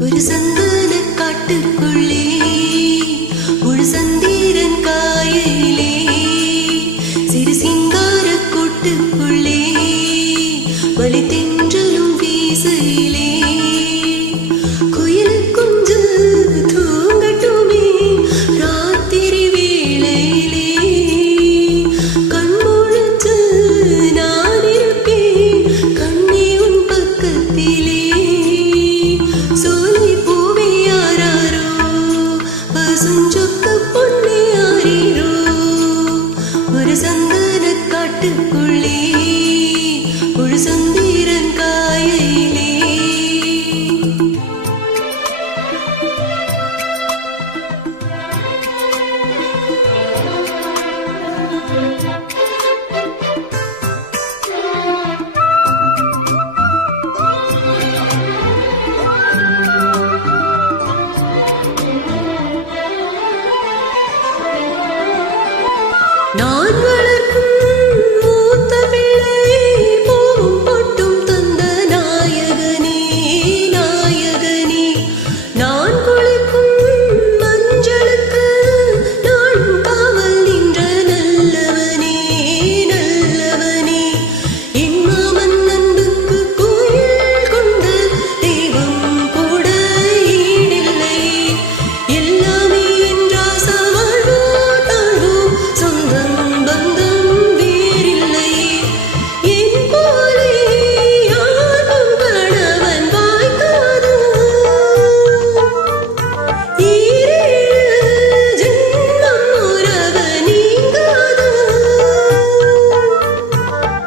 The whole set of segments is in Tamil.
ஒரு சந்தன காட்டுக்குள்ளே ஒரு சந்திரன் காயிலே சிறு சிங்கார கூட்டுக்குள்ளே வலி தென்றலும் வீசையிலே குயில் குஞ்சு தூங்கட்டுமே ராத்திரி வேளையிலே கண்முழிச்சு நான் இருப்பேன் கண்ணே உன் பக்கத்திலே சோலை பூவே யாராரோ பசுஞ்சொக்க பொன்னே யாரீரோ ஒரு சந்தன காட்டுக்குள்ளே ஒரு சந்திரன் காயிலே நான் வளர்க்கும் மூத்த பிள்ளை பூவும் பொட்டும் தந்த நாயகனே நாயகனே நான் குளிக்கும் மஞ்சளுக்கு நாளும் காவல் நின்ற நல்லவனே நல்லவனே என் மாமன் அன்புக்கு கோயில் கொண்ட தெய்வம் கூட ஈடில்லை எல்லாமே என் ராசா வாழ்வோ தாழ்வோ சொந்தம் பந்தம் வேறில்லை என் போலே யாரும் கணவன் வாய்க்காது ஈரேழு ஜென்மம் உறவ நீங்காது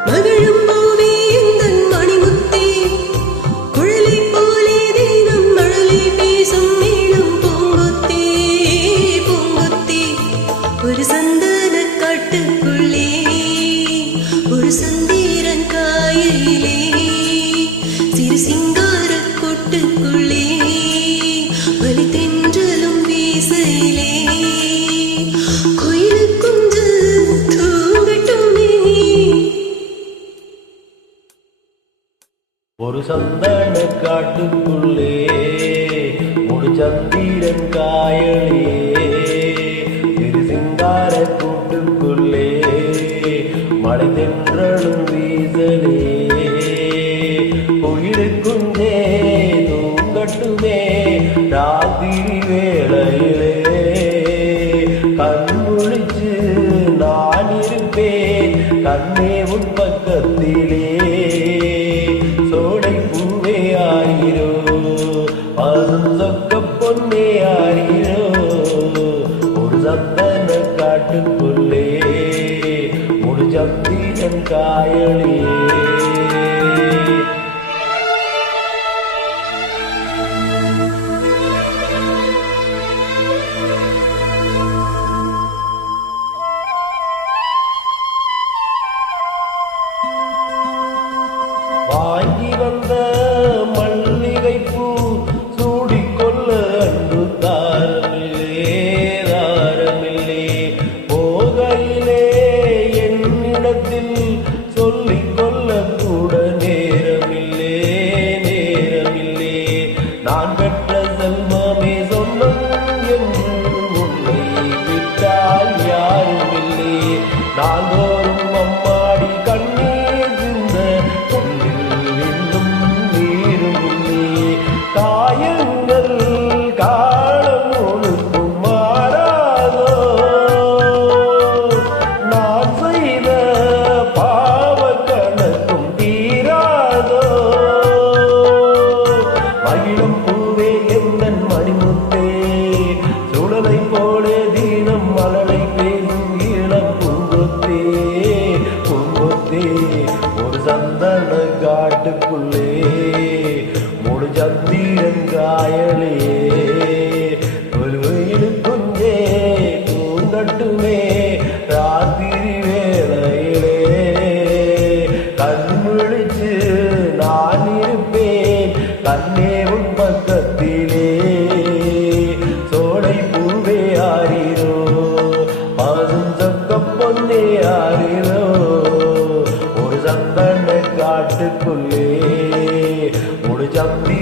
மகிழும் பூவே எந்தன் மணிமுத்தே குழலை போலே தினம் மழலை பேசும் மேலும் பூங்குத்தே பூங்குத்தே ஒரு சந்தன காட்டுக்குள்ளே ஒரு சந்திரன் காயிலே சிறு சிங்கார கூட்டுக்குள்ளே வலி தென்றலும் வீசையிலே குயில் குஞ்சு தூங்கட்டுமே ஒரு சந்தன காட்டுக்குள்ளே ஒரு சந்திரன் காயலே திரு சிங்கார கூட்டுக்குள்ளே மழை தென்றலும் வீசலே குயிலுக்குஞ்சே தூங்கட்டுமே ராத்திரி வேளையிலே கண் முழிச்சு நான் இருப்பேன் கண்ணே உன் பக்கத்திலே சோடை பூவே ஆயிரோ பசும் சொக்க பொன்னே ஆயிரோ ஒரு சந்தன காட்டுக்குள்ளே ஒரு சந்திரன் காயலே வாங்கி வந்த மல்லிகைப்பூ சூடிக்கொள்ள அன்பு தாரமில்லே தாரமில்லே போகையிலே என்னிடத்தில் சொல்லிக்கொள்ள கூட நேரமில்லே நேரமில்லே நான் பெற்ற செல்வமே சொந்தம் என்று உன்னை விட்டால் யாரும் இல்லை நாள்தோறும் அம்மாடி கண்ணீர் சிந்த கண்ணில் இன்னும் நீரும் இல்லை காயங்கள் காலம் முழுக்கும் மாறாதோ நான் செய்த பாவ கணக்கும் தீராதோ மகிழும் பூவே எந்தன் மணிமுத்தே சுடலை போலே தீனம் மலரை பேசும் இளம் பூங்கொத்தே பூங்கொத்தே ஒரு சந்தன காட்டுக்குள்ளே முழு சந்திரன் காயலே ஒரு வெயில் குஞ்சே பூங்கட்டுமே ராத்திரி வேளையிலே கண் முழிச்சு நான் இருப்பேன் கண்ணே உன் பக்கத்திலே சோடை பூவே ஆரிரோ பசும் சொக்க பொன்னே ஆரிரோ ஒரு சந்தன காட்டுக்குள்ளே முடிச்ச தம்பி